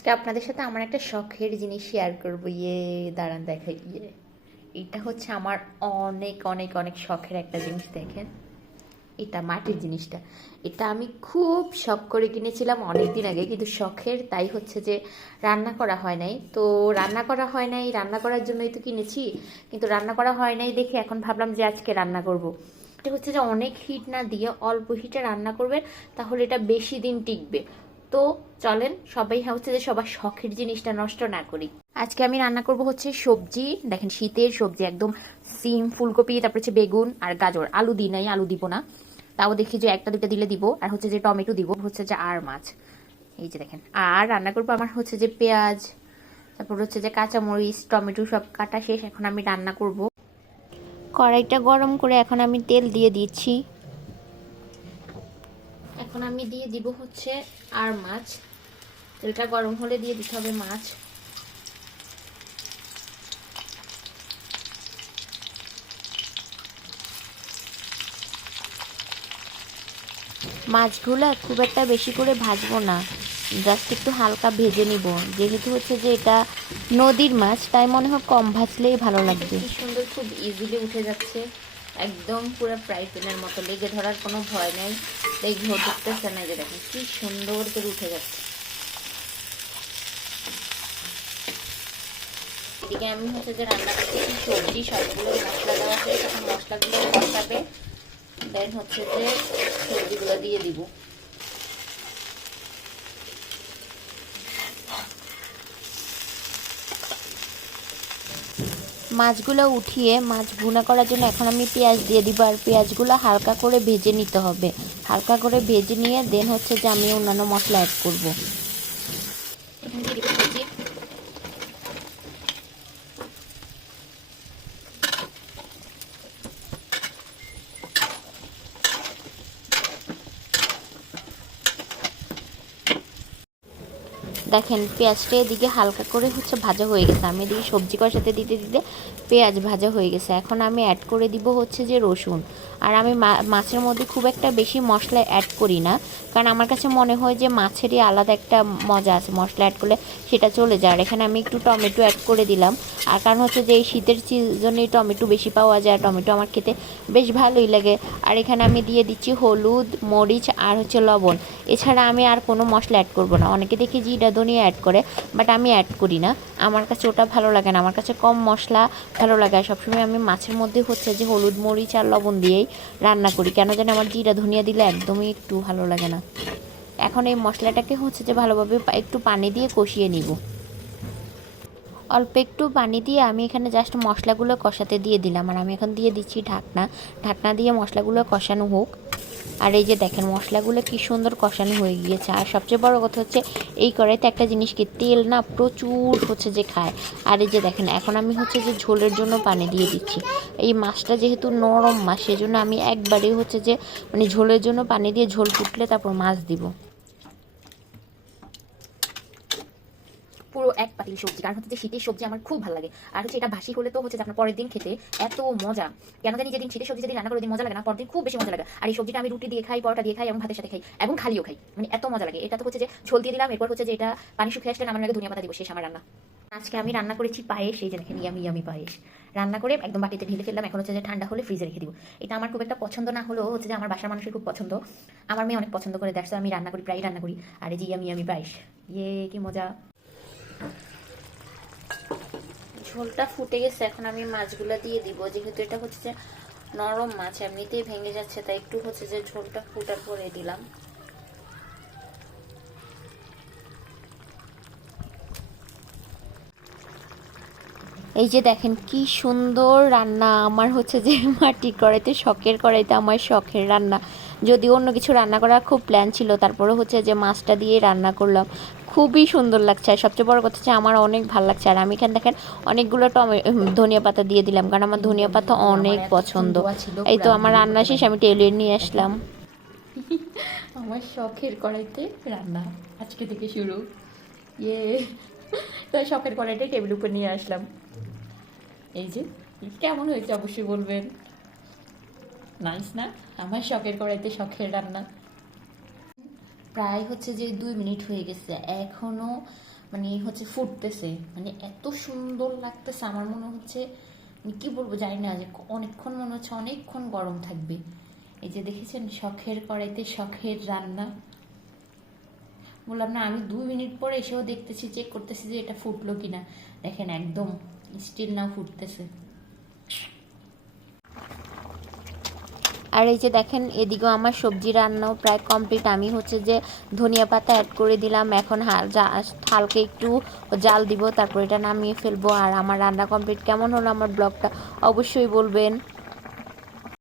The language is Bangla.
আজকে আপনাদের সাথে আমার একটা শখের জিনিস শেয়ার করব। ইয়ে দাঁড়ান দেখাই। ইয়ে এটা হচ্ছে আমার অনেক অনেক অনেক শখের একটা জিনিস, দেখেন। এটা মাটির জিনিসটা। এটা আমি খুব শখ করে কিনেছিলাম অনেক দিন আগে, কিন্তু শখের তাই হচ্ছে যে রান্না করা হয় নাই। তো রান্না করা হয় নাই, রান্না করার জন্যই তো কিনেছি, কিন্তু রান্না করা হয় নাই দেখে এখন ভাবলাম যে আজকে রান্না করব। এটা হচ্ছে যে অনেক হিট না দিয়ে অল্প হিটে রান্না করবেন, তাহলে এটা বেশি দিন টিকবে। তো চলেন সবাই হচ্ছে যে সবার শখের জিনিসটা নষ্ট না করি। আজকে আমি রান্না করব হচ্ছে সবজি। দেখেন শীতের সবজি একদম সিম, ফুলকপি, তারপর হচ্ছে বেগুন আর গাজর। আলু দিই নাই, আলু দিব না। তাও দেখি যে একটা দুটো দিলে দিব। আর হচ্ছে যে টমেটো দিব, হচ্ছে যে আর মাছ। এই যে দেখেন। আর রান্না করব আমার হচ্ছে যে পেঁয়াজ, তারপর হচ্ছে যে কাঁচামরিচ, টমেটো সব কাটা শেষ। এখন আমি রান্না করব। কড়াইটা গরম করে এখন আমি তেল দিয়ে দিচ্ছি। এখন আমি দিয়ে দিব হচ্ছে আর মাছ। তেলটা গরম হলে দিয়ে দিতে হবে মাছ। মাছগুলো খুব একটা বেশি করে ভাজবো না। জাস্ট একটু হালকা ভেজে নিব। যেহেতু হচ্ছে যে এটা নদীর মাছ তাই মনে হয় কম ভাজলেই ভালো লাগবে। সুন্দর খুব ইজিলি উঠে যাচ্ছে। একদম পুরো ফ্রাই প্যানের মতো, লেগে ধরার কোনো ভয় নেই। ঘর ঢুকতেছে না যে দেখেন, কি সুন্দর করে উঠে যাচ্ছে। এদিকে আমি হচ্ছে যে রান্না করতেছি সবজি, সবগুলো মশলা দেওয়া আছে তখন মশলাগুলো কষাবে। দেন হচ্ছে যে সবজিগুলো দিয়ে দিব। মাছগুলো উঠিয়ে মাছ ভুনা করার জন্য এখন আমি পেঁয়াজ দিয়ে দিব আর পেঁয়াজগুলো হালকা করে ভেজে নিতে হবে। হালকা করে ভেজে নিয়ে দেন হচ্ছে যে আমি অন্যান্য মশলা অ্যাড করব। দেখেন, পেঁয়াজটা এদিকে হালকা করে হচ্ছে ভাজা হয়ে গেছে। আমি এদিকে সবজি কষাতে দিতে দিতে পেঁয়াজ ভাজা হয়ে গেছে। এখন আমি অ্যাড করে দিব হচ্ছে যে রসুন। আর আমি মাছের মধ্যে খুব একটা বেশি মশলা অ্যাড করি না। কারণ আমার কাছে মনে হয় যে মাছেরই আলাদা একটা মজা আছে। মশলা অ্যাড করলে সেটা চলে যায়। আর এখানে আমি একটু টমেটো অ্যাড করে দিলাম। আর কারণ হচ্ছে যে এই শীতের সিজনে টমেটো বেশি পাওয়া যায়। টমেটো আমার খেতে বেশ ভালোই লাগে। আর এখানে আমি দিয়ে দিচ্ছি হলুদ, মরিচ আর হচ্ছে লবণ। এছাড়া আমি আর কোনো মশলা অ্যাড করব না। অনেকে দেখি জিরা ধনিয়া অ্যাড করে বাট আমি অ্যাড করি না। আমার কাছে ওটা ভালো লাগে না। আমার কাছে কম মশলা ভালো লাগে। সবসময় আমি মাছের মধ্যে হচ্ছে যে হলুদ, মরিচ আর লবণ দিয়েই রান্না করি। কেন জানি আমার জিরা, ধনিয়া দিলে একদমই একটু ভালো লাগে না। এখন এই মশলাটাকে হচ্ছে যে ভালোভাবে একটু পানি দিয়ে কষিয়ে নিব। অল্প একটু পানি দিয়ে আমি এখানে জাস্ট মশলাগুলো কষাতে দিয়ে দিলাম। আর আমি এখন দিয়ে দিচ্ছি ঢাকনা। ঢাকনা দিয়ে মশলাগুলো কষানো হোক। আর এই যে দেখেন মশলাগুলো কি সুন্দর কষানো হয়ে গিয়েছে। আর সবচেয়ে বড় কথা হচ্ছে, এই কড়াইতে একটা জিনিস কি, তেল না প্রচুর হচ্ছে যে খায়। আর এই যে দেখেন, এখন আমি হচ্ছে যে ঝোলের জন্য পানি দিয়ে দিচ্ছি। এই মাছটা যেহেতু নরম মাছ, সেজন্য আমি একবারেই হচ্ছে যে মানে ঝোলের জন্য পানি দিয়ে ঝোল ফুটলে তারপর মাছ দিব। পুরো এক পাতিল সবজি। কারণ হচ্ছে যে শীতের সবজি আমার খুব ভালো লাগে। আর হচ্ছে এটা ভাসি হলে তো হচ্ছে আপনার পরের দিন খেতে এত মজা। কেন জানি যেদিন শীতের সবজি যেদিন রান্না করে দিন মজা লাগে না পরের দিন খুব বেশি মজা লাগে। আর এই সবজিটা আমি রুটি দিয়ে খাই, পরোটা দিয়ে খাই এবং ভাতের সাথে খাই এবং খালিও খাই। মানে এত মজা লাগে। এটা তো হচ্ছে যে ঝোল দিয়ে দিলাম, এরপর হচ্ছে যে এটা পানি শুকিয়ে আসলে আমার আগে ধনিয়া পাতা দিব। শেষ আমার রান্না। আজকে আমি রান্না করেছি পায়েস, এই যে ইয়ামি ইয়ামি পায়েস। রান্না করে একদম বাটিতে ঢেলে ফেললাম, এখন হচ্ছে যে ঠান্ডা হলে ফ্রিজে রেখে দিব। এটা আমার খুব একটা পছন্দ না হলেও হচ্ছে যে আমার বাসার মানুষের খুব পছন্দ। আমার মেয়ে অনেক পছন্দ করে দেখছ আমি রান্না করি প্রায় রান্না করি। আর এই যে ইয়ামি ইয়ামি পায়েস ইয়ে কি মজা। ঝোলটা ফুটে গেছে, এখন আমি মাছগুলো দিয়ে দিব। যেহেতু এটা হচ্ছে যে নরম মাছ, এমনিতেই ভেঙে যাচ্ছে, তাই একটু হচ্ছে যে ঝোলটা ফুটার পরে দিলাম। এই যে দেখেন কি সুন্দর রান্না, আমার হচ্ছে যে মাটির কড়াইতে, শখের কড়াইতে আমার শখের রান্না। যদি অন্য কিছু রান্না করার খুব প্ল্যান ছিল তারপরে হচ্ছে যে মাছটা দিয়ে রান্না করলাম। খুবই সুন্দর লাগছে আর সবচেয়ে বড় কথা হচ্ছে আমার অনেক ভালো লাগছে আর আমি এখানে দেখেন অনেকগুলো টমে ধনিয়া পাতা দিয়ে দিলাম কারণ আমার ধনিয়া পাতা অনেক পছন্দ। এই তো আমার রান্না শেষ আমি টেলিয়ে নিয়ে আসলাম। আমার শখের কড়াইতে রান্না আজকে থেকে শুরু। ইয়ে তো শখের কড়াইটাই টেবিল উপর নিয়ে আসলাম। এই যে কেমন হয়েছে অবশ্যই বলবেন। নাইস না? আমার শখের কড়াইতে শখের রান্না। প্রায় হচ্ছে যে দুই মিনিট হয়ে গেছে। এখনও মানে হচ্ছে ফুটতেছে। মানে এত সুন্দর লাগতেছে। আমার মনে হচ্ছে মানে কি বলব জানি না যে অনেকক্ষণ মনে হচ্ছে অনেকক্ষণ গরম থাকবে। এই যে দেখেছেন, শখের কড়াইতে শখের রান্না। বললাম, না, আমি দুই মিনিট পরে এসেও দেখতেছি চেক করতেছি যে এটা ফুটলো কিনা। দেখেন, একদম স্টিল না ফুটতেছে। আর এই যে দেখেন, এদিকেও আমার সবজি রান্নাও প্রায় কমপ্লিট আমি হচ্ছে যে ধনিয়া পাতা অ্যাড করে দিলাম। এখন হালকা একটু জাল দিব, তারপর এটা নামিয়ে ফেলব। আর আমার রান্না কমপ্লিট কেমন হলো আমার ব্লগটা অবশ্যই বলবেন।